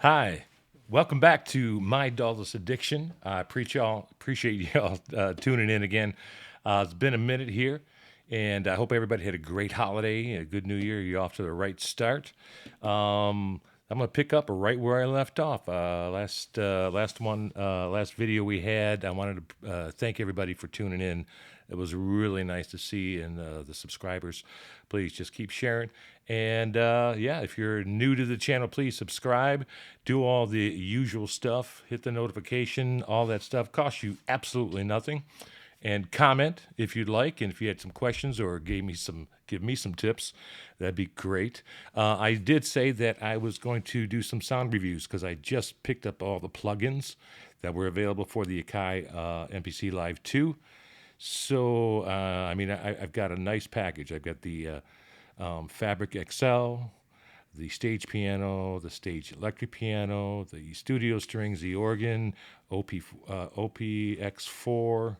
Hi, welcome back to My Dullest Addiction. I appreciate y'all tuning in again. It's been a minute here, and I hope everybody had a great holiday, a good New Year. You're off to the right start. I'm gonna pick up right where I left off. Last video we had. I wanted to thank everybody for tuning in. It was really nice to see, and the subscribers. Please just keep sharing. And yeah, if you're new to the channel, please subscribe. Do all the usual stuff. Hit the notification. All that stuff costs you absolutely nothing. And comment if you'd like, and if you had some questions or give me some tips, that'd be great. I did say that I was going to do some sound reviews because I just picked up all the plugins that were available for the AKAI MPC Live 2. So, I've got a nice package. I've got the Fabric XL, the stage piano, the stage electric piano, the studio strings, the organ, OPX4.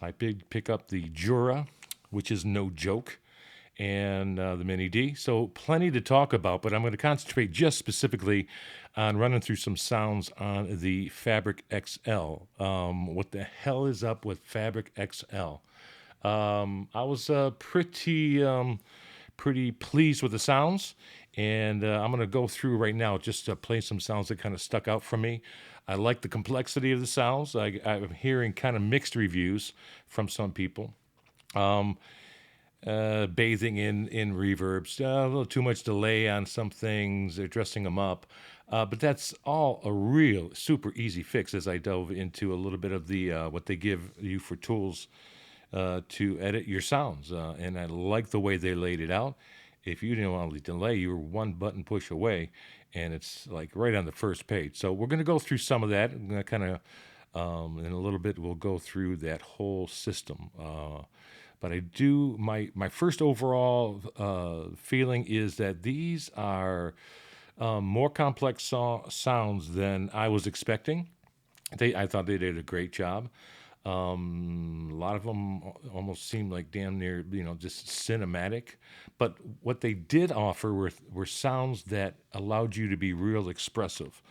I pick up the Jura, which is no joke, and the Mini D. So plenty to talk about, but I'm going to concentrate just specifically on running through some sounds on the Fabric XL. What the hell is up with Fabric XL? I was pretty pleased with the sounds, and I'm going to go through right now just to play some sounds that kind of stuck out for me. I like the complexity of the sounds. I'm hearing kind of mixed reviews from some people. Bathing in reverbs, a little too much delay on some things. They're dressing them up, but that's all a real super easy fix. As I dove into a little bit of the what they give you for tools to edit your sounds, and I like the way they laid it out. If you didn't want to delay, you were one button push away, and it's like right on the first page. So we're going to go through some of that. I'm going to kind of in a little bit we'll go through that whole system. But I do my first overall feeling is that these are more complex sounds than I was expecting. I thought they did a great job. A lot of them almost seemed like damn near, just cinematic. But what they did offer were sounds that allowed you to be real expressive.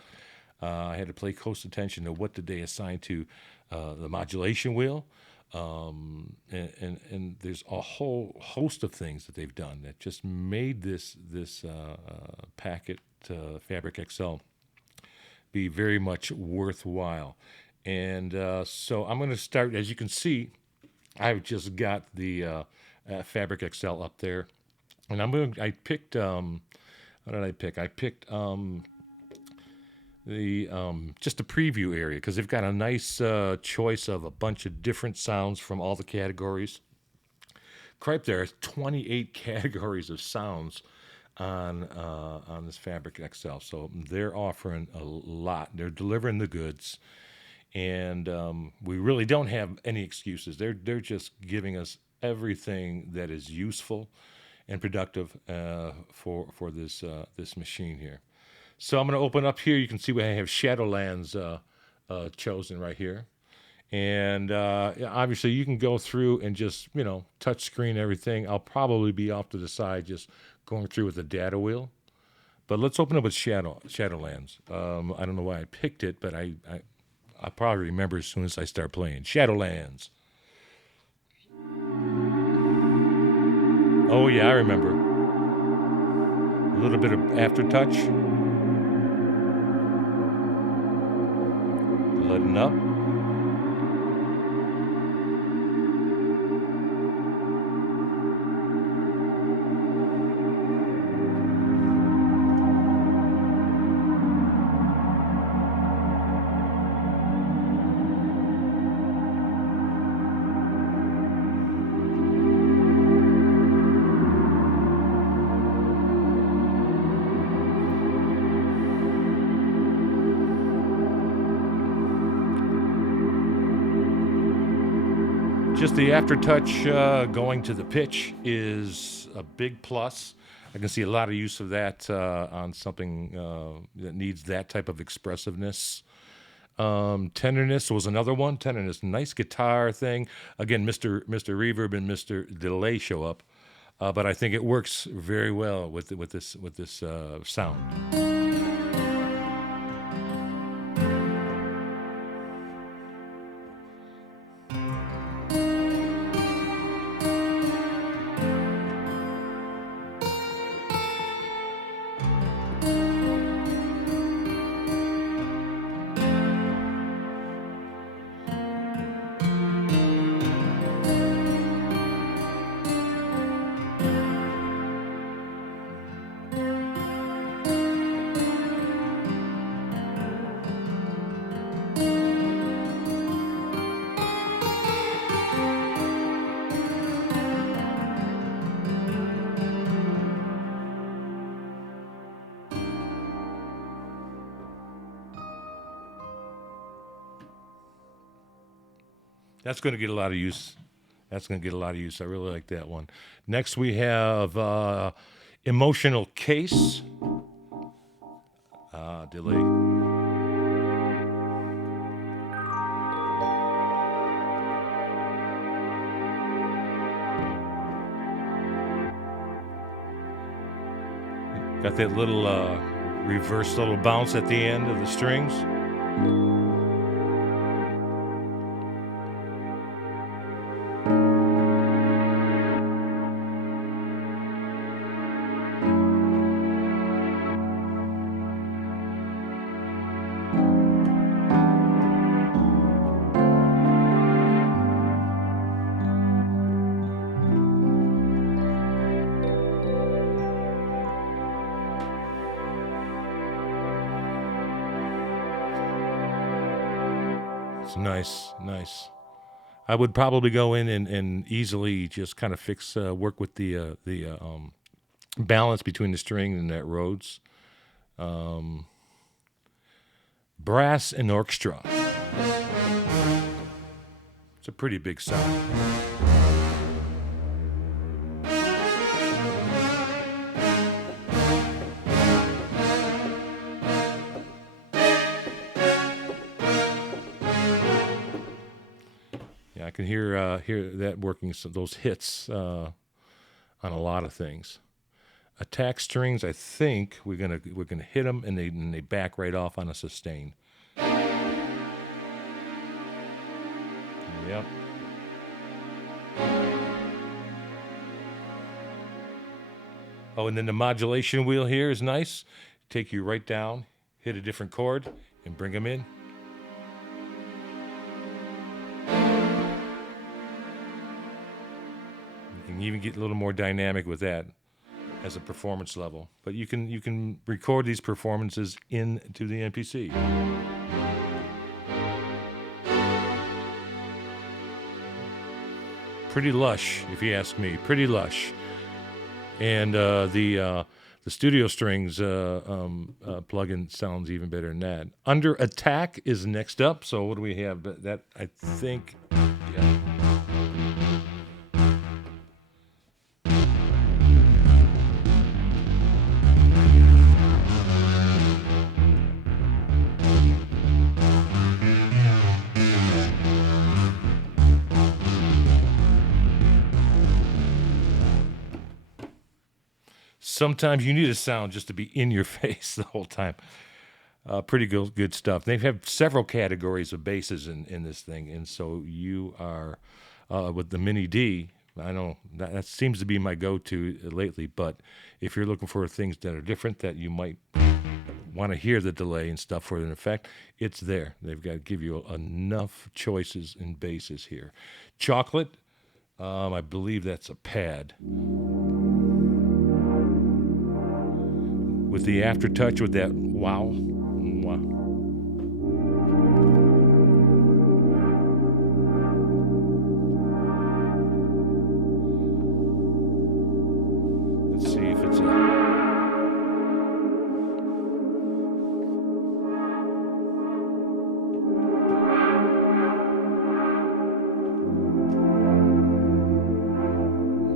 I had to pay close attention to what did they assign to the modulation wheel. And there's a whole host of things that they've done that just made this packet Fabric XL be very much worthwhile. And so I'm going to start. As you can see, I've just got the Fabric XL up there, and I picked. What did I pick? I picked the just the preview area because they've got a nice choice of a bunch of different sounds from all the categories. Cripe, there are 28 categories of sounds on this Fabric XL, so they're offering a lot. They're delivering the goods, and we really don't have any excuses. They're just giving us everything that is useful and productive for this machine here. So I'm going to open up here. You can see we have Shadowlands chosen right here. And yeah, obviously, you can go through and just, touch screen everything. I'll probably be off to the side just going through with the data wheel. But let's open up with Shadowlands. I don't know why I picked it, but I probably remember as soon as I start playing. Shadowlands. Oh, yeah, I remember. A little bit of aftertouch. Letting up. Just the aftertouch going to the pitch is a big plus. I can see a lot of use of that on something that needs that type of expressiveness. Tenderness was another one. Tenderness, nice guitar thing. Again, Mr. Reverb and Mr. Delay show up, but I think it works very well with this sound. That's going to get a lot of use. That's going to get a lot of use. I really like that one. Next, we have emotional case. Delay. Got that little reverse little bounce at the end of the strings. It's nice, nice. I would probably go in and easily just kind of work with the balance between the string and that Rhodes. Brass and orchestra. It's a pretty big sound. Yeah, I can hear that working. So those hits on a lot of things. Attack strings, I think we're gonna hit them and they back right off on a sustain. Yep. Oh, and then the modulation wheel here is nice. Take you right down, hit a different chord, and bring them in. You can even get a little more dynamic with that as a performance level. But you can record these performances into the MPC. Pretty lush, if you ask me. Pretty lush. And the Studio Strings plugin sounds even better than that. Under Attack is next up. So what do we have? That I think. Yeah. Sometimes you need a sound just to be in your face the whole time. Pretty good stuff. They have several categories of basses in this thing, and so you are with the Mini D. I know that seems to be my go-to lately, but if you're looking for things that are different that you might want to hear the delay and stuff for an effect, it's there. They've got to give you enough choices in basses here. Chocolate, I believe that's a pad. With the aftertouch, with that wow. Let's see if it's a.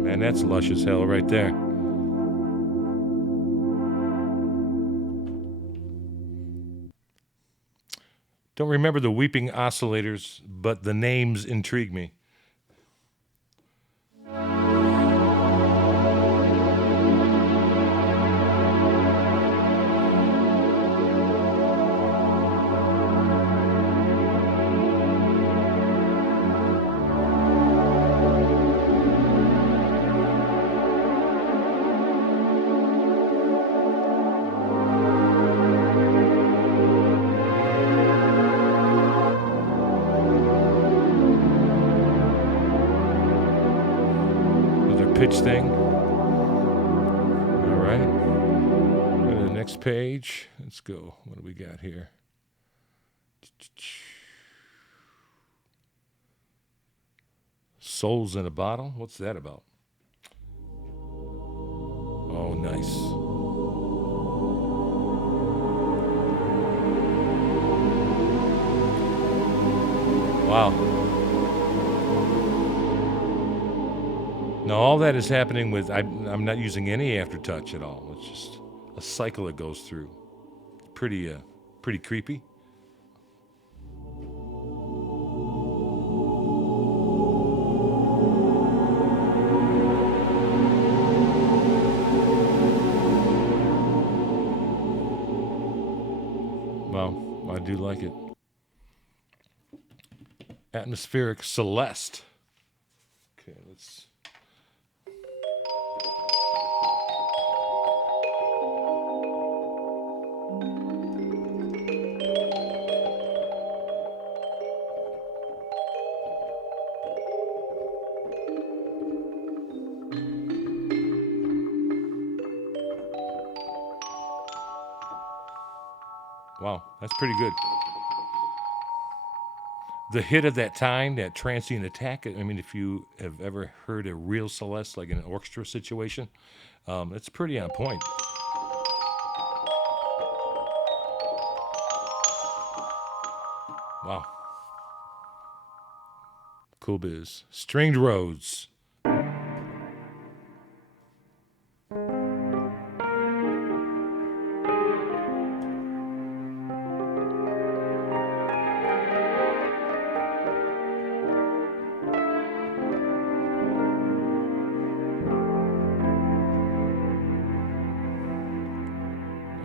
Man, that's lush as hell right there. Don't remember the weeping oscillators, but the names intrigue me. Pitch thing. All right. Go to the next page. Let's go. What do we got here? Souls in a Bottle. What's that about? Oh, nice. Wow. all that is happening with, I'm not using any aftertouch at all. It's just a cycle that goes through. Pretty creepy. Well, I do like it. Atmospheric Celeste. Okay, let's. Wow, that's pretty good. The hit of that time, that transient attack. I mean, if you have ever heard a real Celeste, like in an orchestra situation, it's pretty on point. Wow, cool biz. Stringed Rhodes.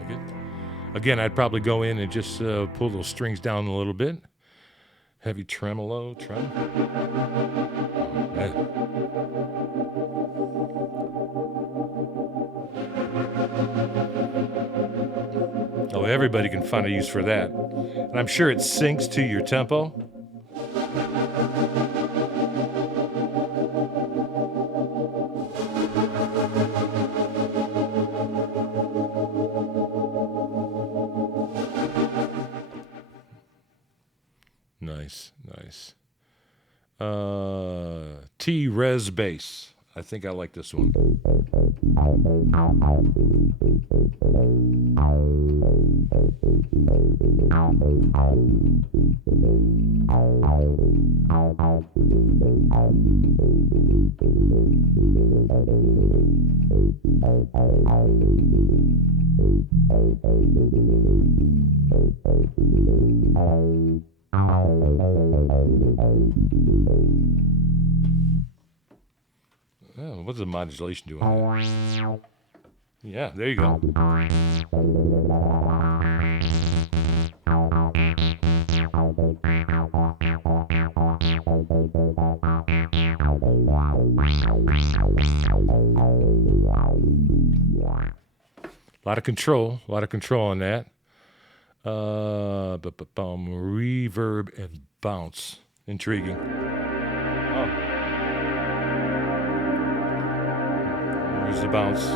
Okay. Again, I'd probably go in and just pull those strings down a little bit. Heavy tremolo, Oh, everybody can find a use for that. And I'm sure it syncs to your tempo. Nice, nice. T-Res bass. I think I like this one. Oh, what's the modulation doing? Yeah, there you go. A lot of control on that. Reverb and bounce. Intriguing. Oh. There's the bounce.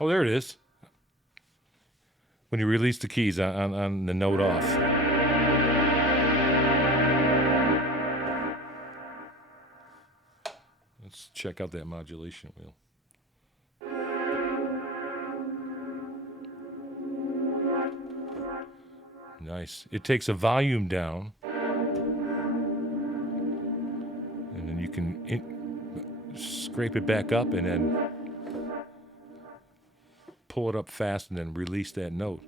Oh, there it is. When you release the keys on the note off. Let's check out that modulation wheel. Nice. It takes a volume down, and then you can scrape it back up and then pull it up fast and then release that note.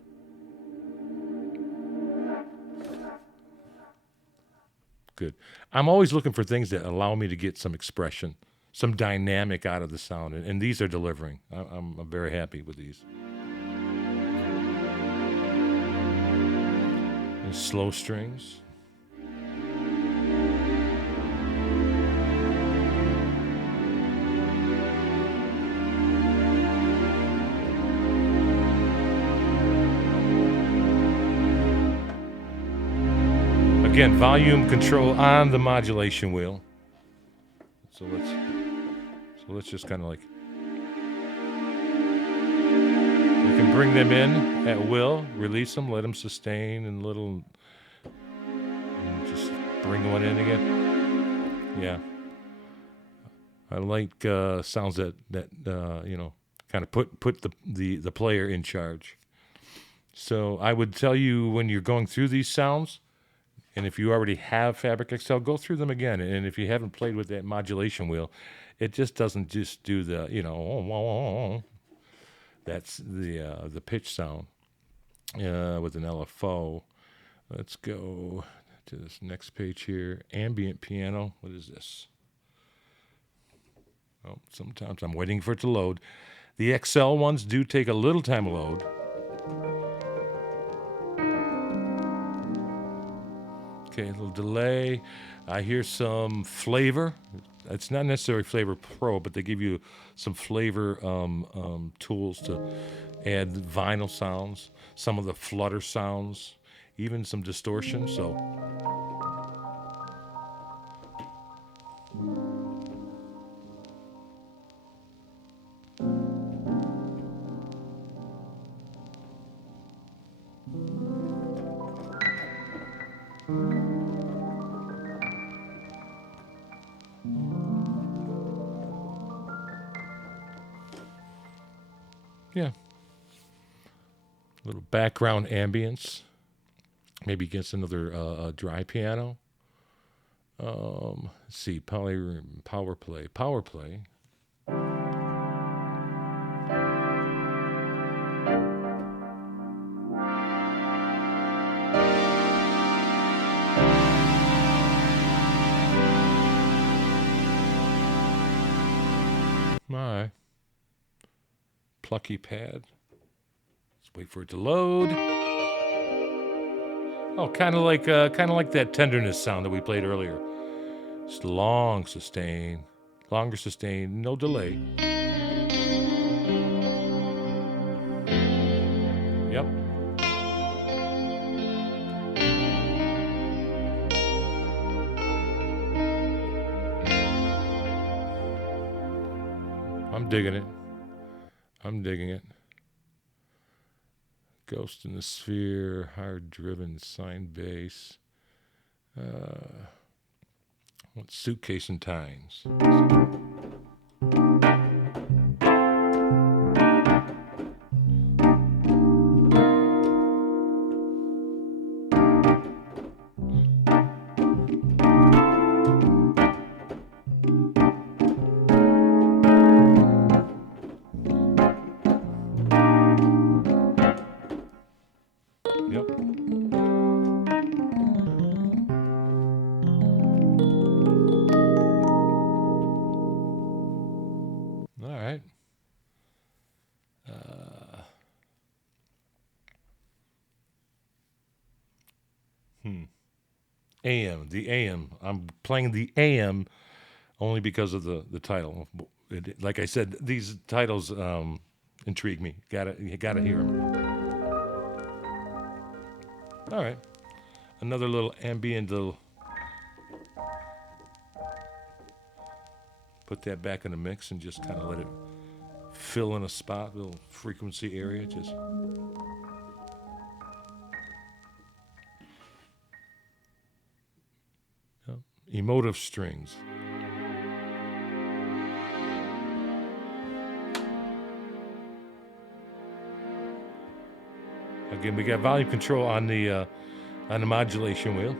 Good. I'm always looking for things that allow me to get some expression, some dynamic out of the sound, and these are delivering. I'm very happy with these. And slow strings. Again, volume control on the modulation wheel. So let's just kind of like, we can bring them in at will, release them, let them sustain, and just bring one in again. Yeah, I like sounds that kind of put the player in charge. So I would tell you, when you're going through these sounds, And if you already have Fabric Excel, go through them again. And if you haven't played with that modulation wheel, it just doesn't just do the, that's the pitch sound with an LFO. Let's go to this next page here. Ambient piano. What is this? Oh, sometimes I'm waiting for it to load. The Excel ones do take a little time to load. Okay, a little delay. I hear some flavor. It's not necessarily Flavor Pro, but they give you some flavor tools to add vinyl sounds, some of the flutter sounds, even some distortion. So, yeah, a little background ambience. Maybe against another dry piano. Let's see, power play. Power play. My plucky pad. Let's wait for it to load. Oh, kind of like that tenderness sound that we played earlier. It's long sustain, longer sustain, no delay. Yep. I'm digging it. I'm digging it. Ghost in the Sphere, hard driven sine bass. What Suitcase and Tines? Yep. All right. AM, the AM. I'm playing the AM only because of the title. Like I said, these titles intrigue me. You gotta hear them. All right, another little ambient. Little put that back in the mix and just kind of let it fill in a spot, little frequency area. Just emotive strings. Again, we got volume control on the modulation wheel.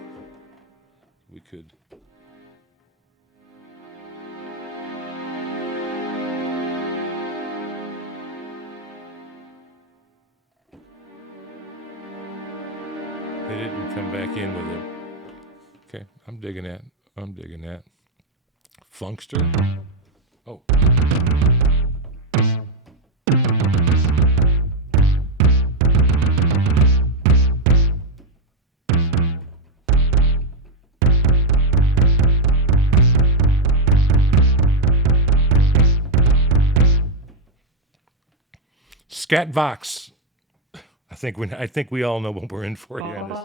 We could. They didn't come back in with it. Okay, I'm digging that. I'm digging that. Funkster. Oh. Scat Vox. I think we all know what we're in for here on this.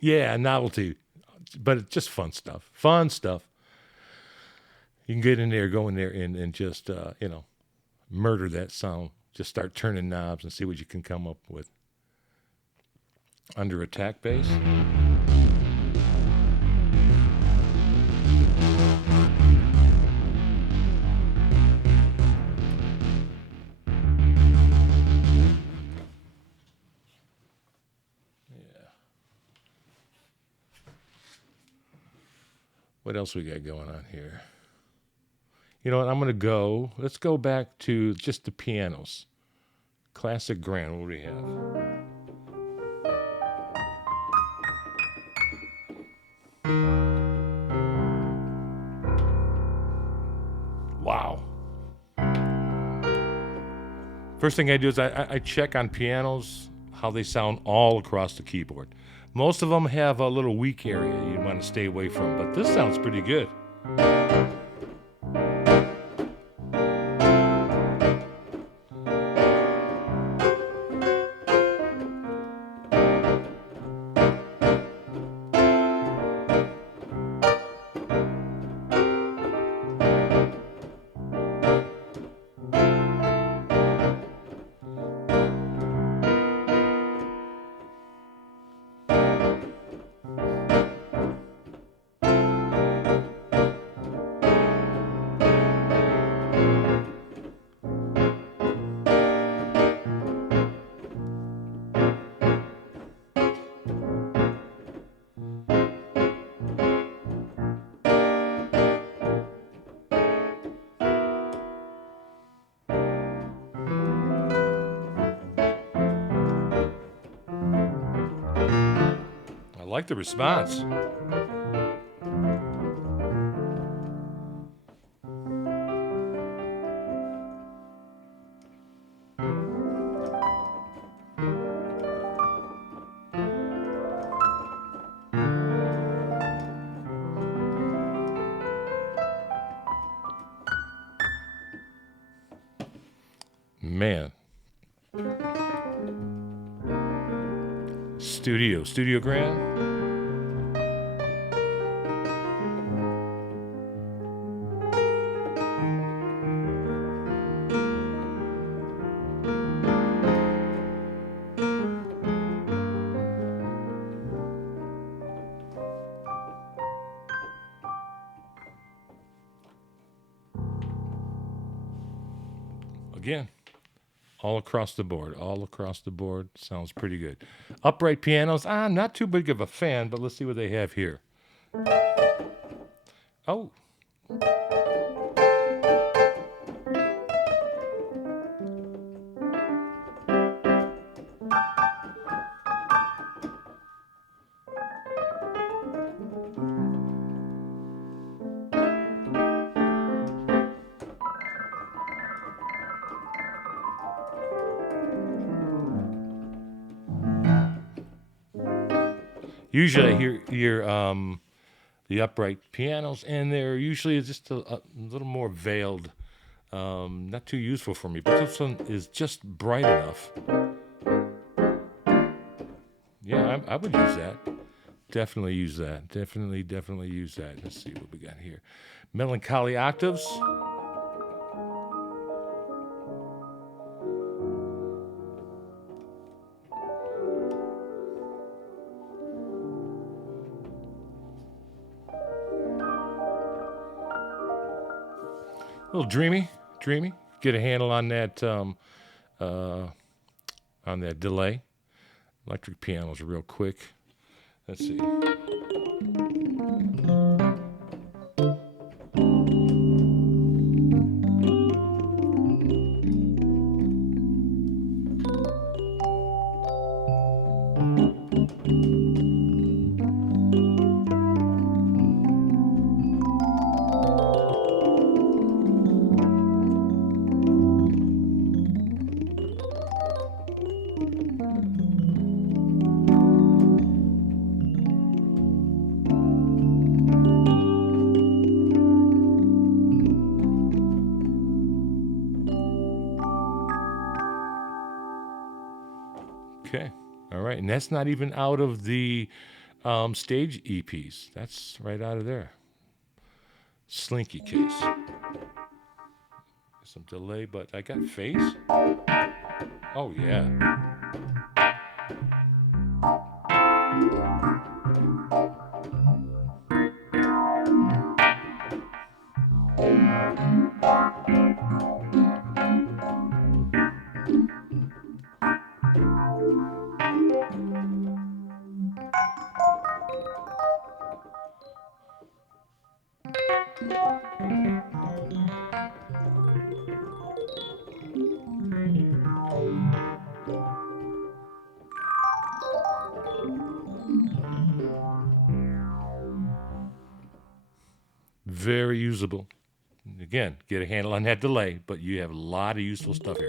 Yeah, novelty, but it's just fun stuff. Fun stuff. You can get in there, go in there, and just murder that sound. Just start turning knobs and see what you can come up with. Under attack bass. Yeah. What else we got going on here? You know what? I'm going to go. Let's go back to just the pianos. Classic grand. What do we have? Wow. First thing I do is I check on pianos how they sound all across the keyboard. Most of them have a little weak area you want to stay away from, but this sounds pretty good. I like the response. Man. Studio Grand. Again, all across the board. All across the board. Sounds pretty good. Upright pianos. I'm not too big of a fan, but let's see what they have here. Oh. Usually I hear the upright pianos, and they're usually just a little more veiled. Not too useful for me, but this one is just bright enough. Yeah, I would use that. Definitely use that. Definitely use that. Let's see what we got here. Melancholy octaves. A little dreamy. Get a handle uh, on that delay. Electric pianos real quick. Let's see. Okay. All right. And that's not even out of the Stage EPs. That's right out of there. Slinky case. Some delay, but I got phase. Oh yeah. Very usable. Again, get a handle on that delay, but you have a lot of useful stuff here.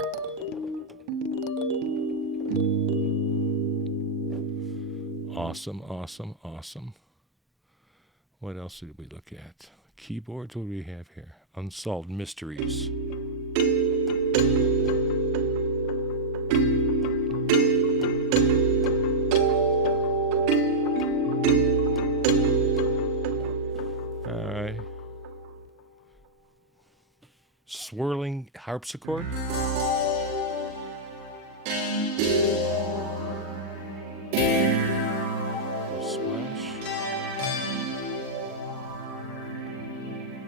Awesome, awesome, awesome. What else did we look at? Keyboards, what do we have here? Unsolved mysteries. All right. Swirling harpsichord.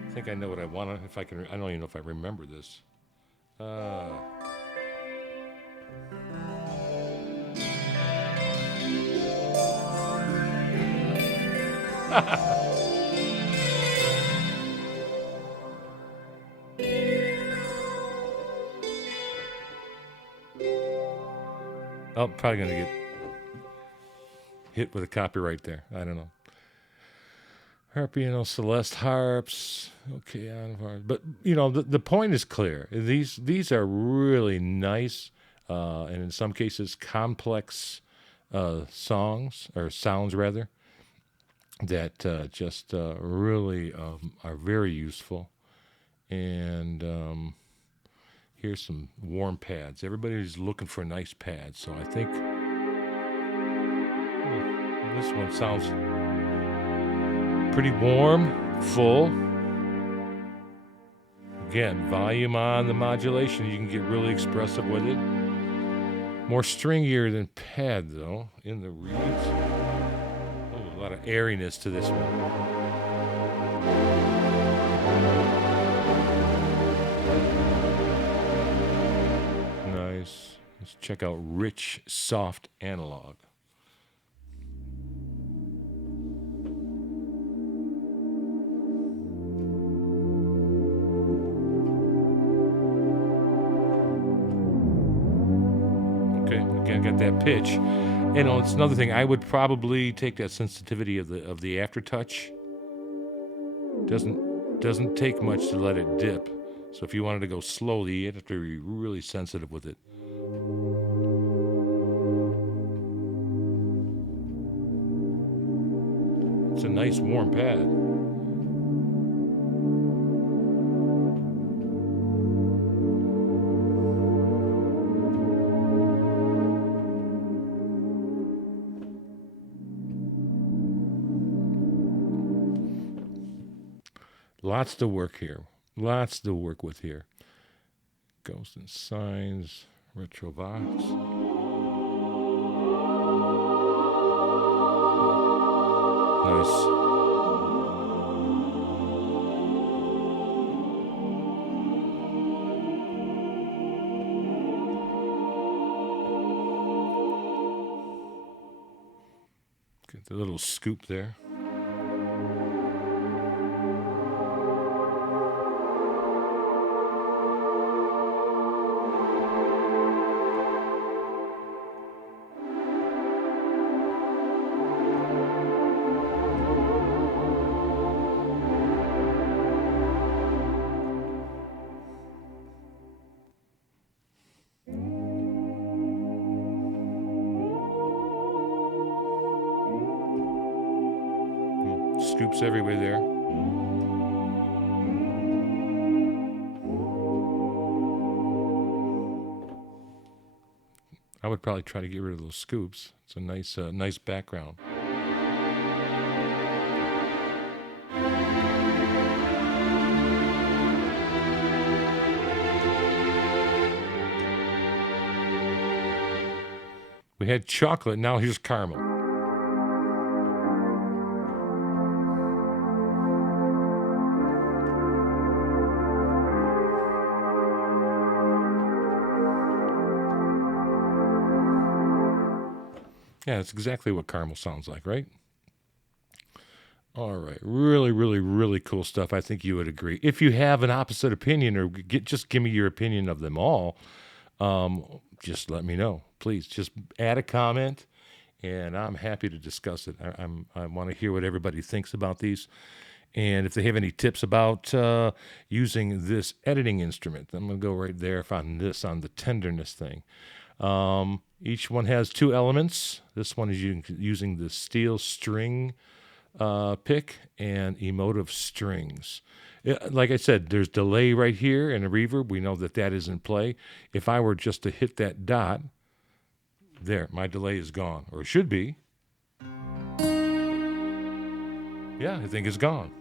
I think I know what I want. If I can, I don't even know if I remember this. Oh, probably gonna get hit with a copyright there. I don't know. Harpiano, Celeste harps. Okay, but you know the point is clear. These are really nice, and in some cases complex songs or sounds rather that just really are very useful. And here's some warm pads. Everybody's looking for nice pads, so I think this one sounds pretty warm, full. Again, volume on the modulation. You can get really expressive with it. More stringier than pad, though, in the reeds. Oh, a lot of airiness to this one. Nice. Let's check out rich, soft analog. Again, got that pitch. You know, it's another thing. I would probably take that sensitivity of the aftertouch. Doesn't take much to let it dip. So if you wanted to go slowly, you have to be really sensitive with it. It's a nice warm pad. Lots to work here. Lots to work with here. Ghosts and Signs, Retrovox. Nice. Get the little scoop there. Scoops everywhere there. I would probably try to get rid of those scoops. It's a nice background. We had chocolate. Now here's caramel. Yeah, that's exactly what caramel sounds like, right? All right, really, really, really cool stuff. I think you would agree. If you have an opposite opinion, or just give me your opinion of them all, just let me know, please. Just add a comment, and I'm happy to discuss it. I want to hear what everybody thinks about these, and if they have any tips about using this editing instrument. I'm going to go right there on the tenderness thing. Each one has two elements. This one is using the steel string pick and emotive strings. Like I said, there's delay right here and a reverb. We know that that is in play. If I were just to hit that dot, there, my delay is gone, or it should be. Yeah, I think it's gone.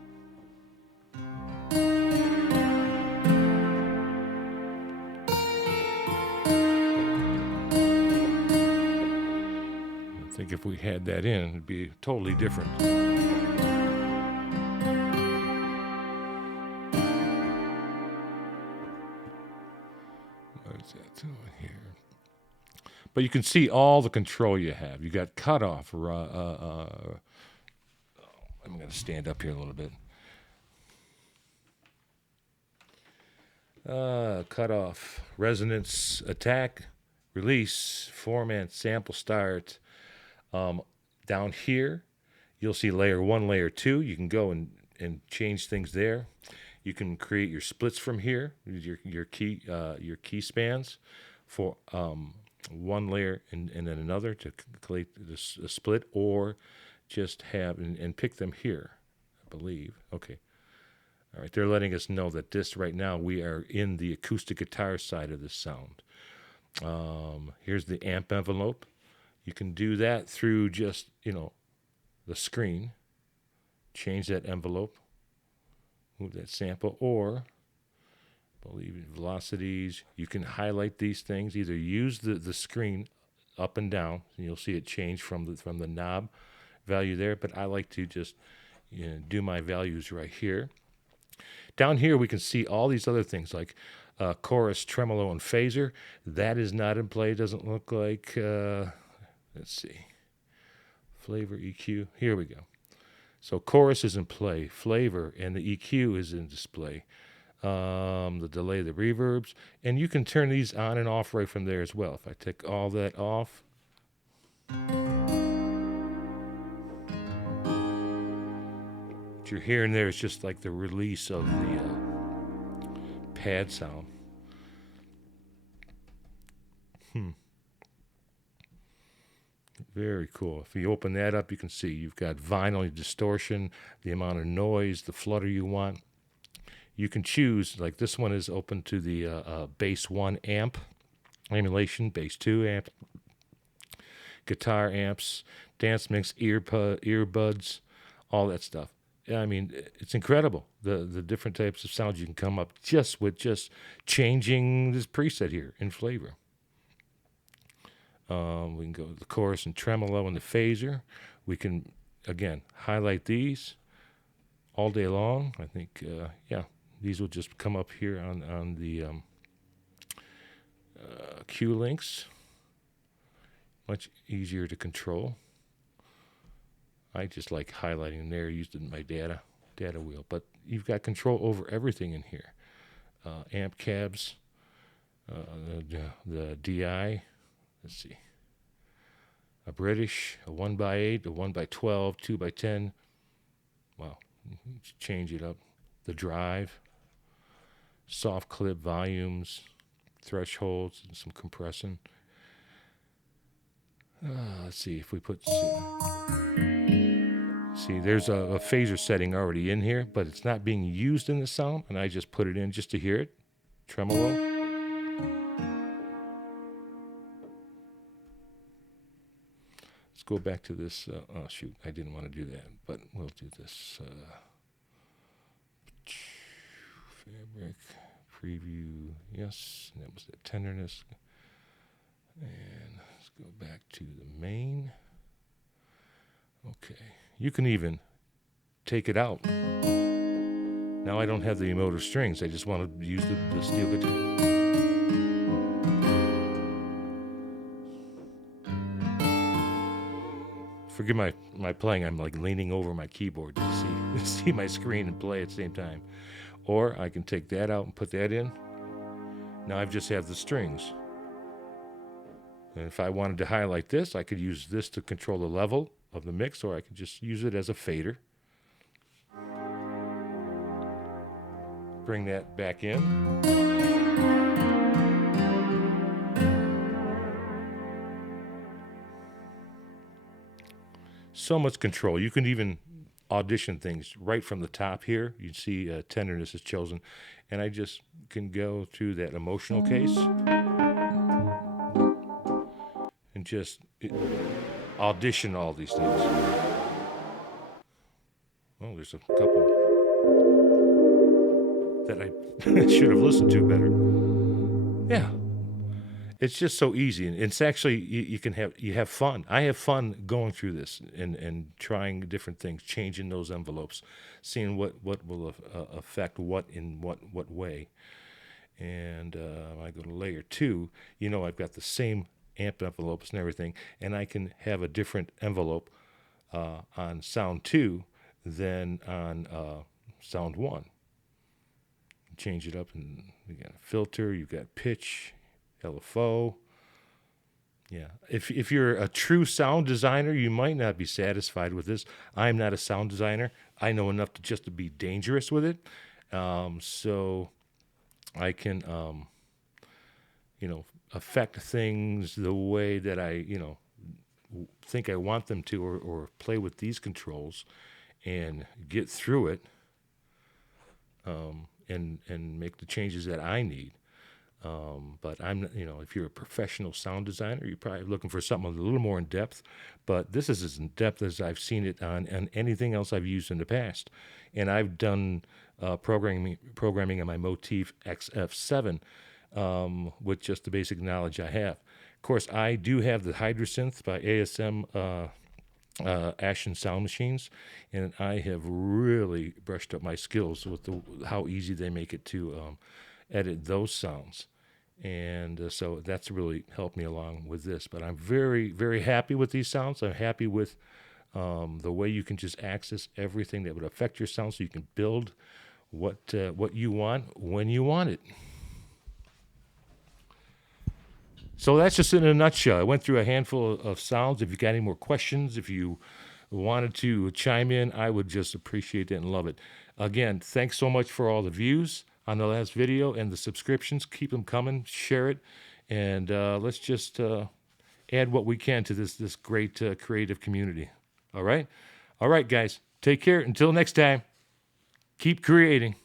I think if we had that in, it'd be totally different. What is that doing here? But you can see all the control you have. You got cutoff. I'm going to stand up here a little bit. Cutoff, resonance, attack, release, format, sample start. Down here, you'll see layer 1, layer 2. You can go and change things there. You can create your splits from here, your key spans for one layer and then another to create this a split, or just have and pick them here, I believe. Okay. All right, they're letting us know that this right now we are in the acoustic guitar side of this sound. Here's the amp envelope. You can do that through just, the screen. Change that envelope. Move that sample, or I believe velocities. You can highlight these things. Either use the screen up and down, and you'll see it change from the knob value there. But I like to just do my values right here. Down here, we can see all these other things like chorus, tremolo, and phaser. That is not in play. Doesn't look like. Let's see. Flavor, EQ. Here we go. So chorus is in play. Flavor and the EQ is in display. The delay, the reverbs. And you can turn these on and off right from there as well. If I take all that off. What you're hearing there is just like the release of the pad sound. Very cool. If you open that up, you can see you've got vinyl distortion, the amount of noise, the flutter you want. You can choose, like this one is open to the bass 1 amp emulation, bass 2 amp, guitar amps, dance mix, earbuds, all that stuff. I mean, it's incredible, the different types of sounds you can come up just with just changing this preset here in Flavor. We can go to the chorus and tremolo and the phaser. We can, again, highlight these all day long. I think, these will just come up here on the cue links. Much easier to control. I just like highlighting there, using my data wheel. But you've got control over everything in here. Amp cabs, the DI. Let's see. A British, a 1x8, a 1x12, 2x10. Wow, change it up. The drive, soft clip volumes, thresholds, and some compression. Let's see if we put. See, there's a phaser setting already in here, but it's not being used in the sound, and I just put it in just to hear it. Tremolo. Let's go back to this. Oh, shoot, I didn't want to do that, but we'll do this. Fabric, preview, yes, and that was the tenderness. And let's go back to the main. Okay. You can even take it out. Now I don't have the motor strings. I just want to use the steel guitar. Forgive my playing. I'm like leaning over my keyboard to see my screen and play at the same time. Or I can take that out and put that in. Now I just have the strings. And if I wanted to highlight this, I could use this to control the level of the mix, or I could just use it as a fader. Bring that back in. So much control. You can even audition things right from the top here. You see tenderness is chosen. And I just can go to that emotional case and just audition all these things. Oh, there's a couple that I should have listened to better. Yeah. It's just so easy, and it's actually you have fun. I have fun going through this and trying different things, changing those envelopes, seeing what will affect what in what way. And I go to layer 2. I've got the same amp envelopes and everything, and I can have a different envelope on sound 2 than on sound 1. Change it up, and you got a filter, you've got pitch, LFO. Yeah. If you're a true sound designer, you might not be satisfied with this. I'm not a sound designer. I know enough to be dangerous with it. So I can, affect things the way that I, think I want them to, or play with these controls and get through it, and make the changes that I need. But if you're a professional sound designer, you're probably looking for something a little more in depth. But this is as in depth as I've seen it on anything else I've used in the past. And I've done programming on my Motif XF7 with just the basic knowledge I have. Of course, I do have the Hydrasynth by ASM Ashen Sound Machines, and I have really brushed up my skills with how easy they make it to edit those sounds. And so that's really helped me along with this. But I'm very, very happy with these sounds. I'm happy with the way you can just access everything that would affect your sound, so you can build what you want when you want it. So that's just in a nutshell. I went through a handful of sounds. If you got any more questions, if you wanted to chime in, I would just appreciate it and love it. Again, thanks so much for all the views on the last video and the subscriptions. Keep them coming. Share it. And let's just add what we can to this great creative community. All right? All right, guys. Take care. Until next time, keep creating.